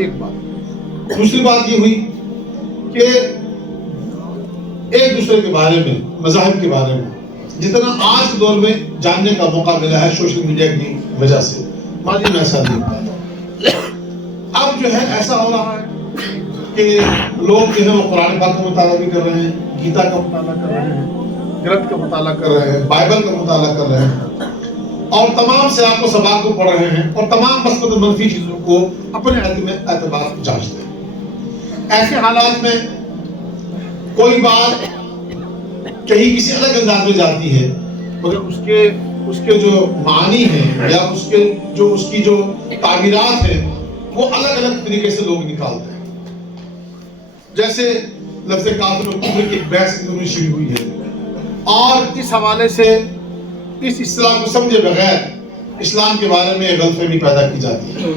ایک بات. دوسری بات یہ ہوئی کہ ایک دوسرے کے بارے میں، مذاہب کے بارے میں جتنا آج کے دور میں جاننے کا موقع ملا ہے سوشل میڈیا کی وجہ سے، ماضی میں ایسا نہیں ہوتا. اب جو ہے ایسا ہو رہا ہے کہ لوگ جو ہے وہ قرآن پاک کا مطالعہ بھی کر رہے ہیں، گیتا کا مطالعہ کر رہے ہیں، گرنتھ کا مطالعہ کر رہے ہیں، بائبل کا مطالعہ کر رہے ہیں، اور تمام سیاق و سباق کو پڑھ رہے ہیں، اور تمام مثبت و منفی چیزوں کو اپنے اعتبار سے جانچتے ہیں. ایسے حالات میں کوئی بات کہیں کسی الگ انداز میں جاتی ہے، مگر اس کے جو معانی ہیں یا اس کی جو تعبیرات ہیں وہ الگ الگ طریقے سے لوگ نکالتے ہیں. جیسے لفظ کافر و کفر کی ایک بحث شروع ہوئی ہے، اور اس حوالے سے اس اسلام کو سمجھے بغیر اسلام کے بارے میں غلط فہمی پیدا کی جاتی ہے.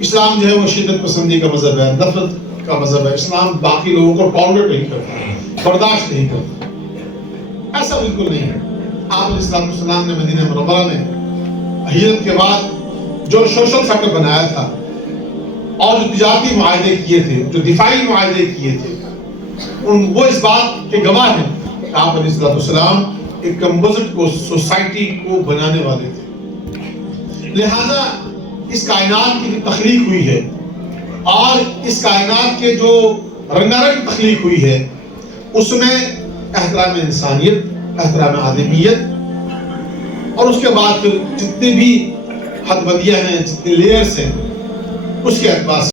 اسلام جو ہے وہ شدت پسندی کا مذہب ہے، نفرت کا مذہب ہے. اسلام باقی لوگوں کو ٹالریٹ نہیں کرتا، برداشت نہیں کرتا. ایسا بالکل نہیں ہے. آپ علیہ السلام نے مدینہ منورہ میں ہجرت کے بعد جو سوشل سیٹ اپ بنایا تھا اور جو تجارتی معاہدے کیے تھے، جو دفاعی معاہدے کیے تھے، وہ اس بات کے گواہ ہیں کہ آپ علیہ السلام ایک کمپوزٹ کو، سوسائٹی کو بنانے والے تھے. لہذا اس کائنات کی جو تخلیق ہوئی ہے اور اس کائنات کے جو رنگارنگ تخلیق ہوئی ہے، اس میں احترام انسانیت، احترام آدمیت، اور اس کے بعد پھر جتنے بھی حد بندیاں ہیں، جتنے لیئرز ہیں، اس کے اعتبار سے